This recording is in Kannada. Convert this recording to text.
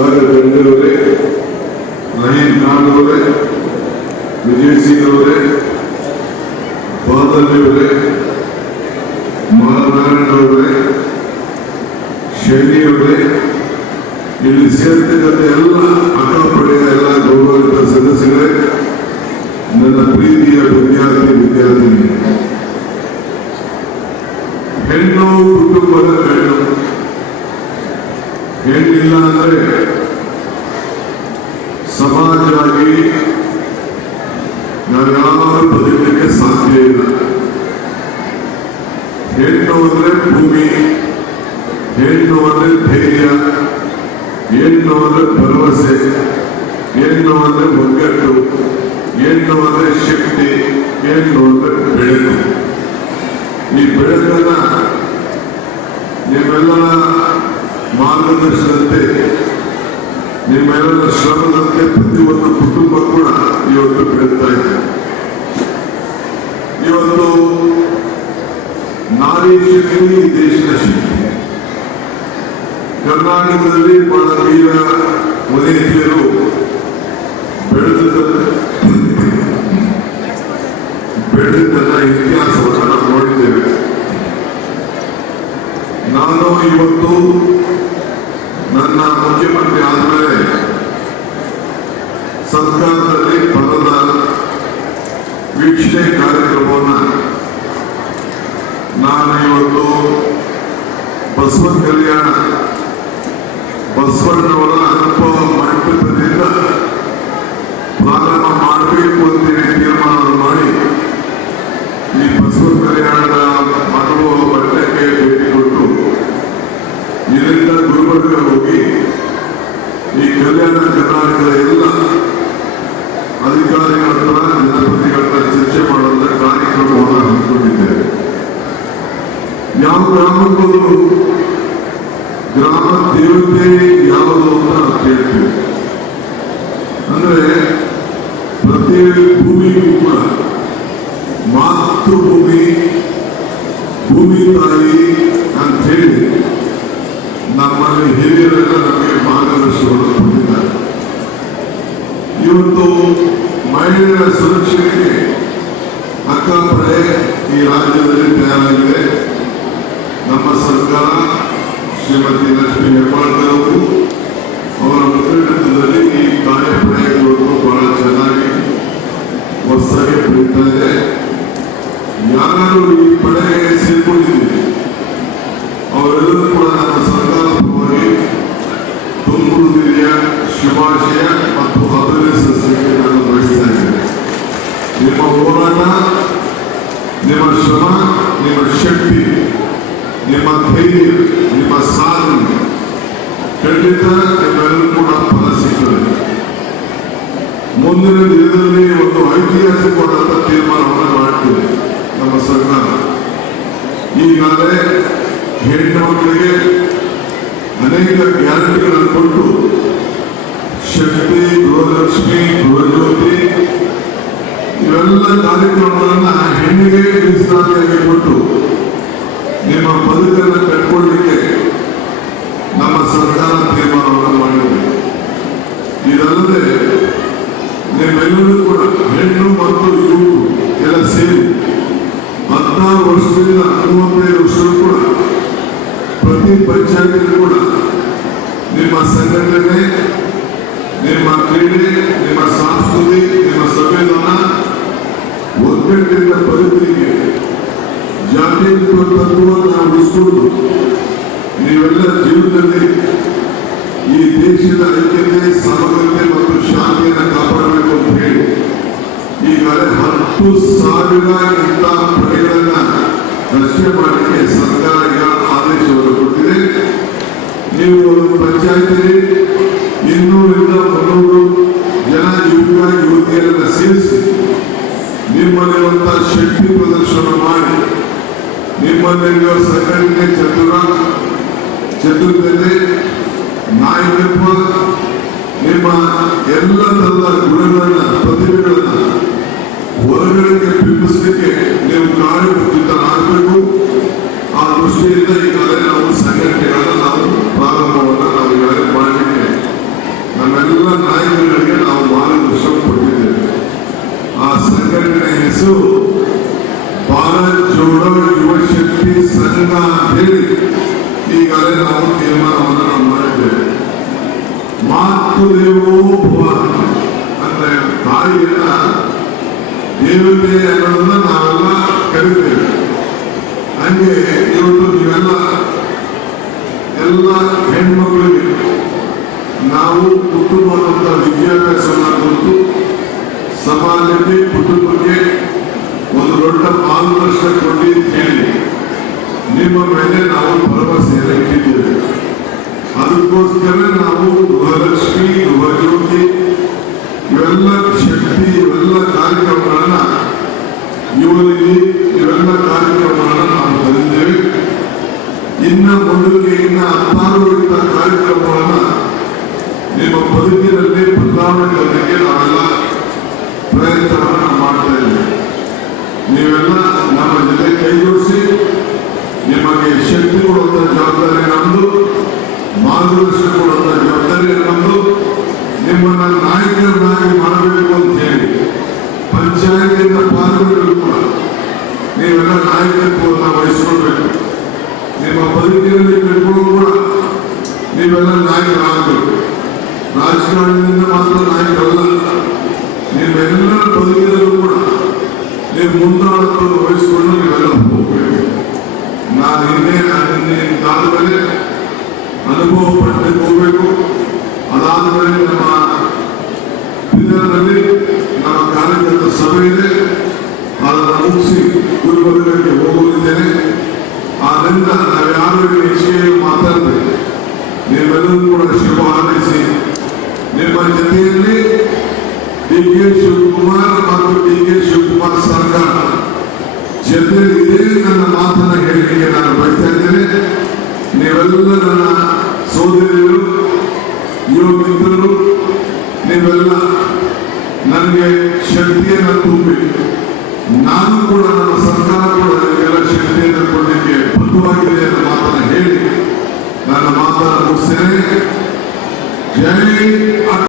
ಸಾಗರ್ ಗಂಗರವರೇ, ರಹೀಂ ಖಾನ್ ಅವರೇ, ವಿಜಯ್ ಸಿಂಗ್ ಅವರೇ, ಬಾದಲ್ ಅವರೇ, ಮಹಾನಾರಾಯಣ ಅವರೇ, ಶನಿ ಅವರೇ, ಇಲ್ಲಿ ಸೇರ್ತಕ್ಕಂಥ ಎಲ್ಲ ಅಕ್ಕಪಡೆಯ ಎಲ್ಲ ಗೌರವಿತ ಸದಸ್ಯರೇ, ನನ್ನ ಪ್ರೀತಿಯ ವಿದ್ಯಾರ್ಥಿನಿ, ಹೆಣ್ಣು ಕುಟುಂಬದ ಹೆಣ್ಣಿಲ್ಲ ಅಂದರೆ ಸಮಾಜವಾಗಿ ನಾವ್ಯಾರು ಬದುಕಲಿಕ್ಕೆ ಸಾಧ್ಯ ಇಲ್ಲ. ಹೆಣ್ಣು ಅಂದ್ರೆ ಭೂಮಿ, ಹೆಣ್ಣು ಅಂದ್ರೆ ಧೈರ್ಯ, ಹೆಣ್ಣು ಅಂದ್ರೆ ಭರವಸೆ, ಹೆಣ್ಣು ಅಂದ್ರೆ ಒಗ್ಗಟ್ಟು, ಹೆಣ್ಣು ಅಂದ್ರೆ ಶಕ್ತಿ, ಹೆಣ್ಣು ಅಂದ್ರೆ ಬೆಳಕು. ಈ ಬೆಳಕನ್ನ ನಿಮ್ಮೆಲ್ಲರ ಮಾರ್ಗದರ್ಶನಂತೆ, ನಿಮ್ಮೆಲ್ಲರ ಶ್ರಮದಂತೆ ಪ್ರತಿಯೊಂದು ಕುಟುಂಬ ಕೂಡ ಇವತ್ತು ಬೆಳೀತಾ ಇದೆ. ಇವತ್ತು ನಾರಿ ಶಕ್ತಿ ದೇಶದ ಶಕ್ತಿ. ಕರ್ನಾಟಕದಲ್ಲಿ ಬಹಳ ವೀರ ವನಿತೆಯರು ಬೆಳೆದನ್ನ ಇತಿಹಾಸವನ್ನು ನಾವು ನೋಡಿದ್ದೇವೆ. ನಾನು ಇವತ್ತು ನನ್ನ ಮುಖ್ಯಮಂತ್ರಿ ಆದಮೇಲೆ ಸರ್ಕಾರದಲ್ಲಿ ಬರದ ವೀಕ್ಷಣೆ ಕಾರ್ಯಕ್ರಮವನ್ನು ನಾನು ಇವತ್ತು ಬಸವ ಕಲ್ಯಾಣ ಬಸವಣ್ಣವರ ಅನುಭವ ಮಂಟಪದಿಂದ ಪ್ರಾರಂಭ ಮಾಡಬೇಕು ಅಂತೇಳಿ ತೀರ್ಮಾನ ಮಾಡಿ ಈ ಬಸವ ಕಲ್ಯಾಣದ ಅನುಭವ ಮಂಟಪಕ್ಕೆ ಭೇಟಿ ಕೊಟ್ಟು ಇದರಿಂದ ಗುಲ್ಬರ್ಗ ಹೋಗಿ ಈ ಕಲ್ಯಾಣ ಕರ್ನಾಟಕದ ಎಲ್ಲ ಅಧಿಕಾರಿಗಳ ಹತ್ರ ಜನಪ್ರತಿಗಳ ಚರ್ಚೆ ಮಾಡುವಂತ ಕಾರ್ಯಕ್ರಮವನ್ನು ಹಮ್ಮಿಕೊಂಡಿದ್ದೇವೆ. ಯಾವ ಗ್ರಾಮಕ್ಕೂ ಗ್ರಾಮ ದೇವತೆ ಯಾವುದು ಅಂತ ನಾವು ಕೇಳ್ತೀವಿ. ಅಂದ್ರೆ ಪ್ರತಿ ಭೂಮಿಗೂ ಕೂಡ ಮಾತೃಭೂಮಿ, ಭೂಮಿ ತಾಯಿ ಅಂತ ಹೇಳಿ ನಮ್ಮಲ್ಲಿ ಹಿರಿಯರೆಲ್ಲ ನಮಗೆ ಮಾರ್ಗದರ್ಶನವನ್ನು ಕೊಟ್ಟಿದ್ದಾರೆ. ಇವತ್ತು ಮಹಿಳೆಯರ ಸುರಕ್ಷತೆಗೆ ಅಕ್ಕಪಡೆ ಈ ರಾಜ್ಯದಲ್ಲಿ ತಯಾರಾಗಿದೆ. ನಮ್ಮ ಸರ್ಕಾರ ಶ್ರೀಮತಿ ಲಕ್ಷ್ಮೀ ಹೆಬ್ಬಾಳ್ಕರ್ ಅವರು ಅವರ ಮುಖಂಡತ್ವದಲ್ಲಿ ಈ ಕಾರ್ಯಪಡೆ ಇವತ್ತು ಬಹಳ ಚೆನ್ನಾಗಿ ಹೊಸದಾಗಿ ಬೆಳೀತಾ ಇದೆ. ಯಾರು ಈ ಪಡೆಗೆ ಸೇರ್ಕೊಂಡಿದ್ದೀವಿ ಅವರೆಲ್ಲರೂ ಕೂಡ ನಮ್ಮ ಸರ್ಕಾರದ ಪರವಾಗಿ ತುಮಕೂರು ಜಿಲ್ಲೆಯ ಶುಭಾಶಯ ಮತ್ತು ಅಭಿನಂದಿಸಲಿಕ್ಕೆ ನಾನು ಬಯಸ್ತಾ ಇದ್ದೇನೆ. ನಿಮ್ಮ ಹೋರಾಟ, ನಿಮ್ಮ ಶ್ರಮ, ನಿಮ್ಮ ಶಕ್ತಿ, ನಿಮ್ಮ ಧೈರ್ಯ, ನಿಮ್ಮ ಸಾಧನೆ ಖಂಡಿತ ನಿಮ್ಮೆಲ್ಲರೂ ಕೂಡ ಫಲ ಸಿಗ್ತದೆ. ಮುಂದಿನ ದಿನದಲ್ಲಿ ಒಂದು ಐತಿಹಾಸಿಕವಾದಂಥ ತೀರ್ಮಾನವನ್ನು ಮಾಡ್ತೀವಿ ನಮ್ಮ ಸರ್ಕಾರ. ಈಗಾಗಲೇ ಹೆಣ್ಣು ಮಕ್ಕಳಿಗೆ ಅನೇಕ ಗ್ಯಾರಂಟಿಗಳನ್ನು ಕೊಟ್ಟು ಶಕ್ತಿ, ಗೃಹಲಕ್ಷ್ಮಿ, ಗೃಹಜ್ಯೋತಿ ಇವೆಲ್ಲ ಕಾರ್ಯಕ್ರಮಗಳನ್ನು ಹೆಣ್ಣಿಗೆ ಮೀಸಲಾತಿಯಾಗಿ ಕೊಟ್ಟು ನಿಮ್ಮ ಬದುಕನ್ನು ಕಟ್ಕೊಳ್ಳಲಿಕ್ಕೆ ನಮ್ಮ ಸರ್ಕಾರ ತೀರ್ಮಾನವನ್ನು ಮಾಡಿದೆ. ಇದಲ್ಲದೆ ನಿಮ್ಮೆಲ್ಲರೂ ಕೂಡ ಹೆಣ್ಣು ಮತ್ತು ಯುವಕರು ಎಲ್ಲ ಸೇರಿ 16 ವರ್ಷದಿಂದ 35 ವರ್ಷ ಕೂಡ ಪ್ರತಿ ಪಂಚಾಯತ್ ಕೂಡ ನಿಮ್ಮ ಸಂಘಟನೆ, ನಿಮ್ಮ ಕ್ರೀಡೆ, ನಿಮ್ಮ ಸಂಸ್ಕೃತಿ, ನಿಮ್ಮ ಸಂವಿಧಾನ ಒಗ್ಗಟ್ಟಿನ ಬದುಕಿಗೆ ಜಾತಿ ತತ್ವವನ್ನು ನಾವು ಉಳಿಸಿಕೊಂಡು ನೀವೆಲ್ಲ ಜೀವನದಲ್ಲಿ ಈ ದೇಶದ ಐಕ್ಯತೆ, ಸಮಗ್ರತೆ ಮತ್ತು ಶಾಂತಿಯನ್ನು ಕಾಪಾಡಬೇಕು ಅಂತ ಹೇಳಿ ಈಗಾಗಲೇ 10,000 ಪಡೆಗಳನ್ನ ರಚನೆ ಮಾಡಲಿಕ್ಕೆ ಸರ್ಕಾರ ಈಗ ಆದೇಶವನ್ನು ಕೊಟ್ಟಿದೆ. ನೀವು ಒಂದು ಪಂಚಾಯತಿಗೆ 200-300 ಜನ ಯುವಕ ಯುವತಿಯರನ್ನ ಸೇರಿಸಿ ನಿಮ್ಮಲ್ಲಿರುವಂತಹ ಶಕ್ತಿ ಪ್ರದರ್ಶನ ಮಾಡಿ ನಿಮ್ಮಲ್ಲಿರುವ ಸಂಘಟನೆ ಚತುರತೆ, ನಾಯಕತ್ವ, ನಿಮ್ಮ ಎಲ್ಲ ತರದ ಗುಣಗಳನ್ನ, ಪ್ರತಿಭೆಗಳನ್ನ ಹೊರಗಡೆಗೆ ಬಿಂಬಿಸಲಿಕ್ಕೆ ನೀವು ಕಾರ್ಯಪ್ರವೃತ್ತರಾಗಬೇಕು. ಆ ದೃಷ್ಟಿಯಿಂದ ಈಗಾಗಲೇ ನಾವು ಸಂಘಟನೆಗಳನ್ನ ನಾವು ಪ್ರಾರಂಭವನ್ನು ನಾವು ಈಗಾಗಲೇ ಮಾಡಲಿಕ್ಕೆ ಹೆಸರು ಭಾರತ್ ಜೋಡೋ ಯುವ ಶಕ್ತಿ ಸಂಘ ಅಂತೇಳಿ ಈಗಾಗಲೇ ನಾವು ತೀರ್ಮಾನವನ್ನು ನಾವು ಮಾಡಿದ್ದೇವೆ. ಮಾತು ದೇವೋ ಭವ ಅಂದ್ರೆ ತಾಯಿಯನ್ನ ದೇವತೆ ಅನ್ನೋದನ್ನ ನಾವೆಲ್ಲ ಕರಿತೇವೆ. ಹಂಗೆ ಇವತ್ತು ನೀವೆಲ್ಲ ಎಲ್ಲ ಹೆಣ್ಮಕ್ಳಿಗೆ ನಾವು ಕುಟುಂಬದ ವಿದ್ಯಾಭ್ಯಾಸವನ್ನು ಕುರಿತು ಸಮಾಜಕ್ಕೆ ಕುಟುಂಬಕ್ಕೆ ಒಂದು ದೊಡ್ಡ ಮಾರ್ಗದರ್ಶನ ಕೊಡಿ ಅಂತ ಹೇಳಿ ನಿಮ್ಮ ಮೇಲೆ ನಾವು ಭರವಸೆಯನ್ನು ಇಟ್ಟಿದ್ದೇವೆ. ಅದಕ್ಕೋಸ್ಕರ ನಾವು ಗೃಹಲಕ್ಷ್ಮಿ, ಗೃಹಜ್ಯೋತಿ ಇವೆಲ್ಲ ಶಕ್ತಿ ಇವೆಲ್ಲ ಕಾರ್ಯಕ್ರಮಗಳನ್ನ ಯುವನಿಧಿ ಇವೆಲ್ಲ ಕಾರ್ಯಕ್ರಮಗಳನ್ನ ನಾವು ತಂದಿದ್ದೇವೆ. ಇನ್ನ ಮುಂದಕ್ಕೆ 16 ಇಂಥ ಕಾರ್ಯಕ್ರಮಗಳನ್ನ ನಿಮ್ಮ ಬದುಕಿನಲ್ಲಿ ಬದಲಾವಣೆ ತರಲಿಕ್ಕೆ ನಾವೆಲ್ಲ ಪ್ರಯತ್ನವನ್ನು ಮಾಡ್ತಾ ಇದ್ದೇವೆ. ನೀವೆಲ್ಲ ನಮ್ಮ ಜೊತೆ ಕೈ ಜೋಡಿಸಿ ನಿಮಗೆ ಶಕ್ತಿ ಕೊಡುವಂತ ಜವಾಬ್ದಾರಿ ನಮ್ಮದು, ಮಾರ್ಗದರ್ಶನ ಕೊಡುವಂತ ಜವಾಬ್ದಾರಿ ನಮ್ಮದು. ನಿಮ್ಮನ್ನ ನಾಯಕರನ್ನಾಗಿ ಮಾಡಬೇಕು ಅಂತ ಹೇಳಿ ಪಂಚಾಯತಿಯಿಂದ ಪಾಲ್ಗೊಳ್ಳಲು ಕೂಡ ನೀವೆಲ್ಲ ನಾಯಕತ್ವವನ್ನು ವಹಿಸಿಕೊಳ್ಬೇಕು. ನಿಮ್ಮ ಬದುಕಿನಲ್ಲಿ ಕಟ್ಕೊಂಡು ಕೂಡ ನೀವೆಲ್ಲ ನಾಯಕರಾಗಬೇಕು. ರಾಜಕಾರಣದಿಂದ ಮಾತ್ರ ನಾಯಕರಲ್ಲ, ನಿಮ್ಮೆಲ್ಲರ ಬದುಕಿನಲ್ಲೂ ಕೂಡ ನೀವು ಮುಂದಾಳತ್ವವನ್ನು ವಹಿಸಿಕೊಂಡು ನೀವೆಲ್ಲ ಹೋಗಬೇಕು. ನಾನು ನಿಮ್ದಾದ ಮೇಲೆ ಅನುಭವ ಪಡೆದು ಹೋಗಬೇಕು. ಅದಾದ ಮೇಲೆ ನಮ್ಮ ಬೀದರ್ನಲ್ಲಿ ನಮ್ಮ ಕಾರ್ಯಕರ್ತ ಸಭೆ ಇದೆ, ಅದನ್ನು ಮುಗಿಸಿ ಗುಲ್ಬರ್ಗಕ್ಕೆ ಹೋಗುತ್ತಿದ್ದೇನೆ. ಆದ್ದರಿಂದ ನಾವ್ಯಾರು ಈ ವಿಷಯ ಮಾತಾಡಬೇಕು, ನೀವೆಲ್ಲರೂ ಕೂಡ ಶುಭ ಹಾರೈಸಿ ನಿಮ್ಮ ಜೊತೆಯಲ್ಲಿ ಡಿ.ಕೆ. ಶಿವಕುಮಾರ್ ಮತ್ತು ಡಿ.ಕೆ. ಶಿವಕುಮಾರ್ ಸರ್ಕಾರ ಜೊತೆಯಲ್ಲಿ ನನ್ನ ಮಾತನ್ನ ಹೇಳಲಿಕ್ಕೆ ನಾನು ಬಯಸ್ತಾ ಇದ್ದೇನೆ. ನೀವೆಲ್ಲ ನನ್ನ ಸೋದರಿಯರು, ಯುವ ಮಿತ್ರರು, ನೀವೆಲ್ಲ ನನಗೆ ಶಕ್ತಿಯನ್ನು ತುಂಬಿ ನಾನು ಕೂಡ ನಮ್ಮ ಸರ್ಕಾರ ಕೂಡ ನಿಮಗೆಲ್ಲ ಶಕ್ತಿಯನ್ನು ಕೊಡಲಿಕ್ಕೆ ಬದ್ಧವಾಗಿದೆ ಅನ್ನೋ ಮಾತನ್ನ ಹೇಳಿ ನನ್ನ ಮಾತನ್ನು ಮುಗಿಸ್ತೇನೆ. ಜೈ